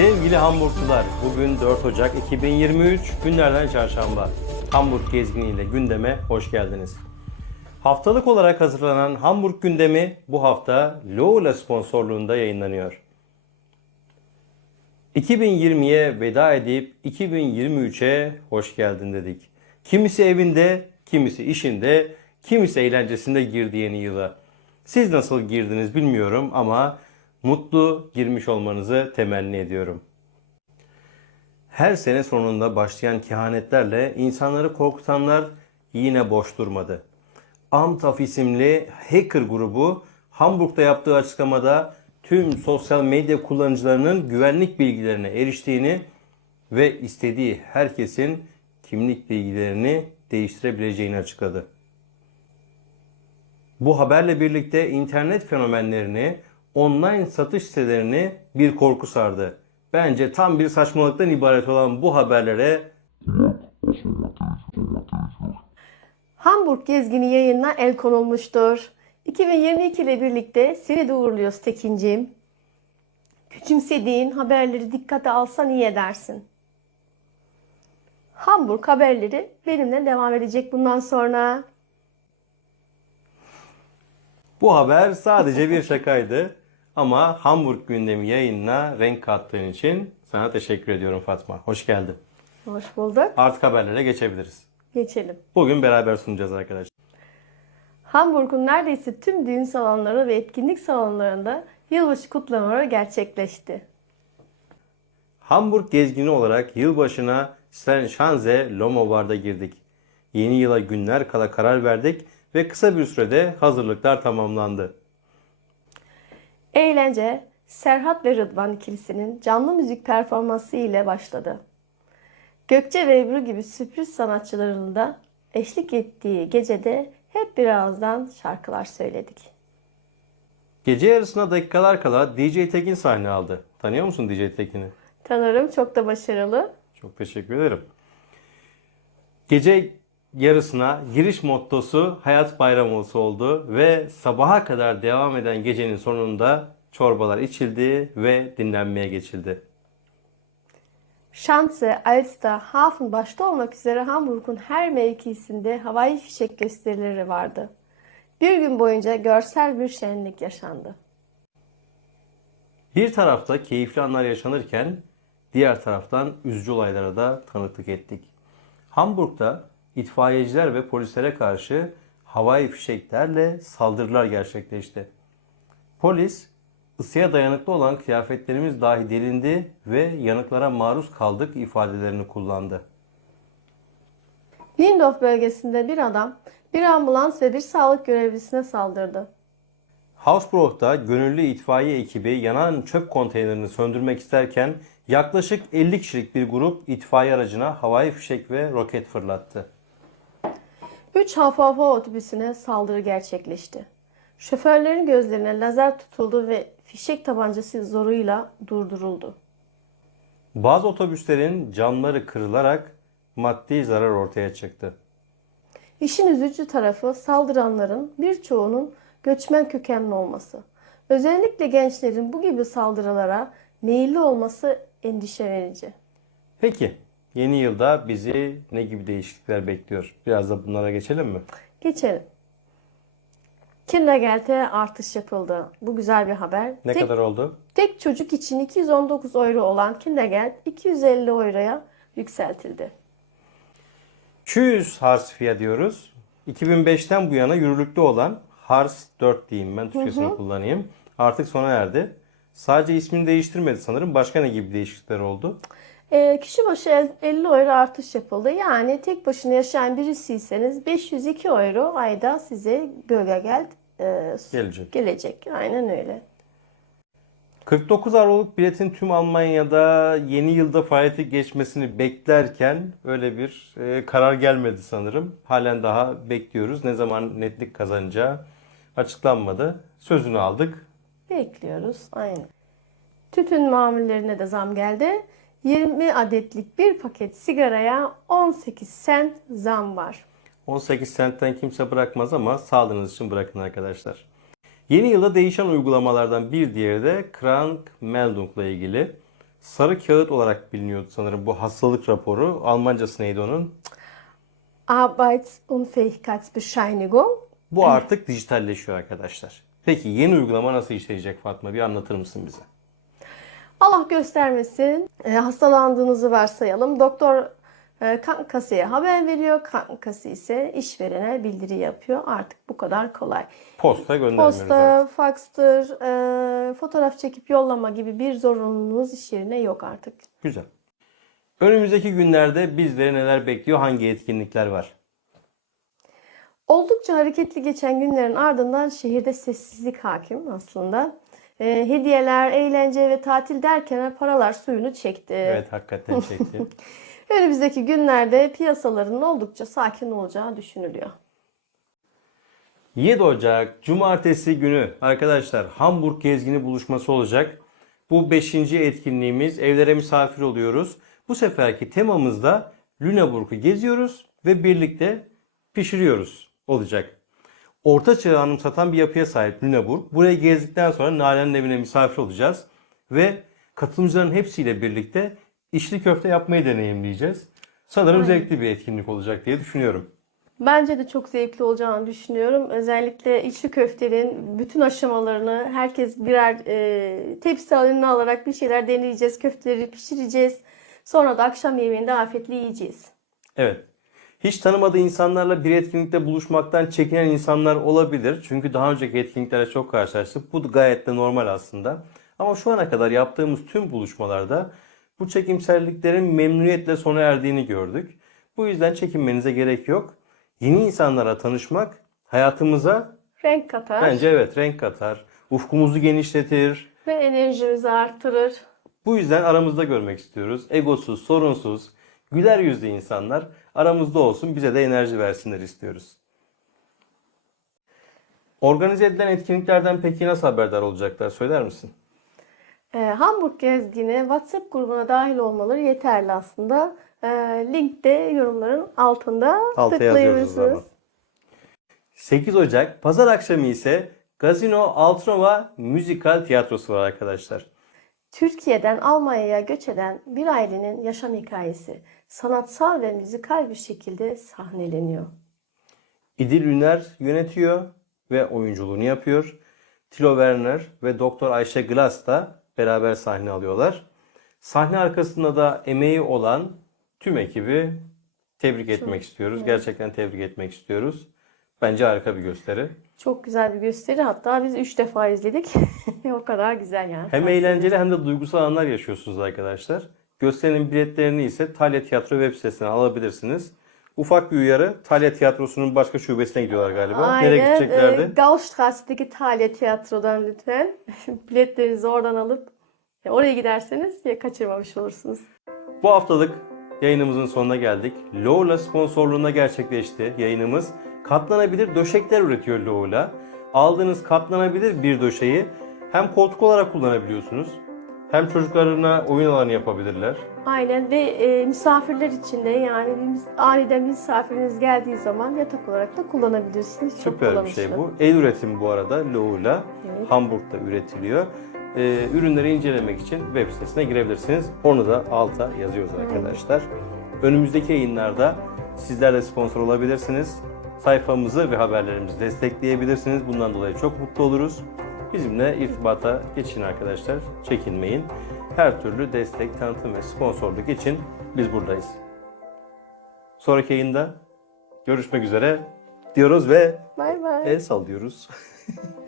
Sevgili Hamburglular, bugün 4 Ocak 2023, günlerden çarşamba. Hamburg gezginiyle gündeme hoş geldiniz. Haftalık olarak hazırlanan Hamburg gündemi bu hafta Lola sponsorluğunda yayınlanıyor. 2020'ye veda edip 2023'e hoş geldin dedik. Kimisi evinde, kimisi işinde, kimisi eğlencesinde girdi yeni yıla. Siz nasıl girdiniz bilmiyorum ama mutlu girmiş olmanızı temenni ediyorum. Her sene sonunda başlayan kehanetlerle insanları korkutanlar yine boş durmadı. Amtaf isimli hacker grubu Hamburg'da yaptığı açıklamada tüm sosyal medya kullanıcılarının güvenlik bilgilerine eriştiğini ve istediği herkesin kimlik bilgilerini değiştirebileceğini açıkladı. Bu haberle birlikte internet fenomenlerini, online satış sitelerini bir korku sardı. Bence tam bir saçmalıktan ibaret olan bu haberlere Hamburg gezgini yayınına el konulmuştur. 2022 ile birlikte seni de uğurluyoruz Tekinciğim. Küçümsediğin haberleri dikkate alsan iyi edersin. Hamburg haberleri benimle devam edecek bundan sonra. bu haber sadece bir şakaydı. Ama Hamburg gündemi yayınına renk kattığın için sana teşekkür ediyorum Fatma. Hoş geldin. Hoş bulduk. Artık haberlere geçebiliriz. Geçelim. Bugün beraber sunacağız arkadaşlar. Hamburg'un neredeyse tüm düğün salonları ve etkinlik salonlarında yılbaşı kutlamaları gerçekleşti. Hamburg gezgini olarak yılbaşına Sternschanze Lomo Bar'da girdik. Yeni yıla günler kala karar verdik ve kısa bir sürede hazırlıklar tamamlandı. Eğlence Serhat ve Rıdvan ikilisinin canlı müzik performansı ile başladı. Gökçe ve Ebru gibi sürpriz sanatçıların da eşlik ettiği gecede hep birazdan şarkılar söyledik. Gece yarısına dakikalar kala DJ Tekin sahne aldı. Tanıyor musun DJ Tekin'i? Tanırım çok da başarılı. Çok teşekkür ederim. Gece yarısına giriş mottosu hayat bayram olsun oldu ve sabaha kadar devam eden gecenin sonunda çorbalar içildi ve dinlenmeye geçildi. Schanze, Alster, Hafen başta olmak üzere Hamburg'un her mevkisinde havai fişek gösterileri vardı. Bir gün boyunca görsel bir şenlik yaşandı. Bir tarafta keyifli anlar yaşanırken diğer taraftan üzücü olaylara da tanıklık ettik. Hamburg'da itfaiyeciler ve polislere karşı havai fişeklerle saldırılar gerçekleşti. Polis ısıya dayanıklı olan kıyafetlerimiz dahi delindi ve yanıklara maruz kaldık ifadelerini kullandı. Lindorf bölgesinde bir adam bir ambulans ve bir sağlık görevlisine saldırdı. Hausbroch'ta gönüllü itfaiye ekibi yanan çöp konteynerini söndürmek isterken yaklaşık 50 kişilik bir grup itfaiye aracına havai fişek ve roket fırlattı. 3 Hafafa otobüsüne saldırı gerçekleşti. Şoförlerin gözlerine lazer tutuldu ve fişek tabancası zoruyla durduruldu. Bazı otobüslerin camları kırılarak maddi zarar ortaya çıktı. İşin üzücü tarafı saldıranların birçoğunun göçmen kökenli olması. Özellikle gençlerin bu gibi saldırılara meyilli olması endişe verici. Peki yeni yılda bizi ne gibi değişiklikler bekliyor? Biraz da bunlara geçelim mi? Geçelim. Kindergeld'e artış yapıldı. Bu güzel bir haber. Ne tek, kadar oldu? tek çocuk için 219 euro olan Kindergeld 250 euroya yükseltildi. 200 Harsfiya diyoruz. 2005'ten bu yana yürürlükte olan Hars 4 diyeyim ben Türkçesini kullanayım. Artık sona erdi. Sadece ismini değiştirmedi sanırım. Başka ne gibi değişiklikler oldu? Ee, kişi başı el- 50 euro artış yapıldı. Yani tek başına yaşayan birisiyseniz 502 euro ayda size Bürgergeld e, Gelecek. gelecek. Aynen öyle. 49 Aralık biletin tüm Almanya'da yeni yılda faaliyete geçmesini beklerken öyle bir e, karar gelmedi sanırım. Halen daha bekliyoruz. Ne zaman netlik kazanacağı açıklanmadı. Sözünü aldık. Bekliyoruz. Aynen. Tütün mamullerine de zam geldi. 20 adetlik bir paket sigaraya 18 sent zam var. 18 sentten kimse bırakmaz ama sağlığınız için bırakın arkadaşlar. Yeni yılda değişen uygulamalardan bir diğeri de Krank Meldung ile ilgili. Sarı kağıt olarak biliniyordu sanırım bu hastalık raporu. Almancası neydi onun? Arbeitsunfähigkeitsbescheinigung. Bu artık dijitalleşiyor arkadaşlar. Peki yeni uygulama nasıl işleyecek Fatma? Bir anlatır mısın bize? Allah göstermesin. E, hastalandığınızı varsayalım. Doktor e, kasaya haber veriyor. Kası ise işverene bildiri yapıyor. Artık bu kadar kolay. Posta göndermiyoruz Posta, fakstır, e, fotoğraf çekip yollama gibi bir zorunluluğunuz iş yerine yok artık. Güzel. Önümüzdeki günlerde bizleri neler bekliyor? Hangi etkinlikler var? Oldukça hareketli geçen günlerin ardından şehirde sessizlik hakim aslında. E, hediyeler, eğlence ve tatil derken paralar suyunu çekti. Evet hakikaten çekti. Önümüzdeki günlerde piyasaların oldukça sakin olacağı düşünülüyor. 7 Ocak Cumartesi günü arkadaşlar Hamburg gezgini buluşması olacak. Bu 5. etkinliğimiz evlere misafir oluyoruz. Bu seferki temamız da Lüneburg'u geziyoruz ve birlikte pişiriyoruz olacak. Orta çağı anımsatan bir yapıya sahip Lüneburg. Burayı gezdikten sonra Nalan'ın evine misafir olacağız. Ve katılımcıların hepsiyle birlikte içli köfte yapmayı deneyimleyeceğiz. Sanırım zevkli bir etkinlik olacak diye düşünüyorum. Bence de çok zevkli olacağını düşünüyorum. Özellikle içli köftenin bütün aşamalarını herkes birer e, tepsi önüne alarak bir şeyler deneyeceğiz. Köfteleri pişireceğiz. Sonra da akşam yemeğinde afiyetle yiyeceğiz. Evet. Hiç tanımadığı insanlarla bir etkinlikte buluşmaktan çekinen insanlar olabilir. Çünkü daha önceki etkinliklere çok karşılaştık. Bu gayet de normal aslında. Ama şu ana kadar yaptığımız tüm buluşmalarda bu çekimselliklerin memnuniyetle sona erdiğini gördük. Bu yüzden çekinmenize gerek yok. Yeni insanlara tanışmak hayatımıza Renk katar bence evet renk katar. Ufkumuzu genişletir. ve enerjimizi arttırır. Bu yüzden aramızda görmek istiyoruz. Egosuz, sorunsuz, güler yüzlü insanlar aramızda olsun, bize de enerji versinler istiyoruz. Organize edilen etkinliklerden peki nasıl haberdar olacaklar söyler misin? E, Hamburg gezgini WhatsApp grubuna dahil olmaları yeterli aslında. E, link de yorumların altında Alta tıklayabilirsiniz. zaman. 8 Ocak pazar akşamı ise Gazino Altınova Müzikal Tiyatrosu var arkadaşlar. Türkiye'den Almanya'ya göç eden bir ailenin yaşam hikayesi sanatsal ve müzikal bir şekilde sahneleniyor. İdil Üner yönetiyor ve oyunculuğunu yapıyor. Tilo Werner ve Doktor Ayşe Glass da beraber sahne alıyorlar. Sahne arkasında da emeği olan tüm ekibi tebrik etmek istiyoruz. Gerçekten tebrik etmek istiyoruz. Bence harika bir gösteri. Çok güzel bir gösteri. Hatta biz üç defa izledik. o kadar güzel yani. Hem eğlenceli hem de duygusal anlar yaşıyorsunuz arkadaşlar. Gösterinin biletlerini ise Talya Tiyatro web sitesinden alabilirsiniz. Ufak bir uyarı. Talya Tiyatrosu'nun başka şubesine gidiyorlar galiba. Nereye Aynen. gideceklerdi? E, Gaustrasse'deki Talya Tiyatro'dan lütfen biletlerinizi oradan alıp oraya giderseniz ya kaçırmamış olursunuz. Bu haftalık yayınımızın sonuna geldik. Lola sponsorluğunda gerçekleşti yayınımız. Katlanabilir döşekler üretiyor Lola. Aldığınız katlanabilir bir döşeyi hem koltuk olarak kullanabiliyorsunuz. Hem çocuklarına oyun alanı yapabilirler. Aynen ve e, misafirler için de yani bir aniden misafiriniz geldiği zaman yatak olarak da kullanabilirsiniz. Çok Süper bir şey bu. El üretimi bu arada Lola. Evet. Hamburg'da üretiliyor. Ee, ürünleri incelemek için web sitesine girebilirsiniz. Onu da alta yazıyoruz arkadaşlar. Önümüzdeki yayınlarda sizler de sponsor olabilirsiniz. Sayfamızı ve haberlerimizi destekleyebilirsiniz. Bundan dolayı çok mutlu oluruz. Bizimle irtibata geçin arkadaşlar. Çekinmeyin. Her türlü destek, tanıtım ve sponsorluk için biz buradayız. Sonraki yayında görüşmek üzere diyoruz ve Bay bay. el sallıyoruz.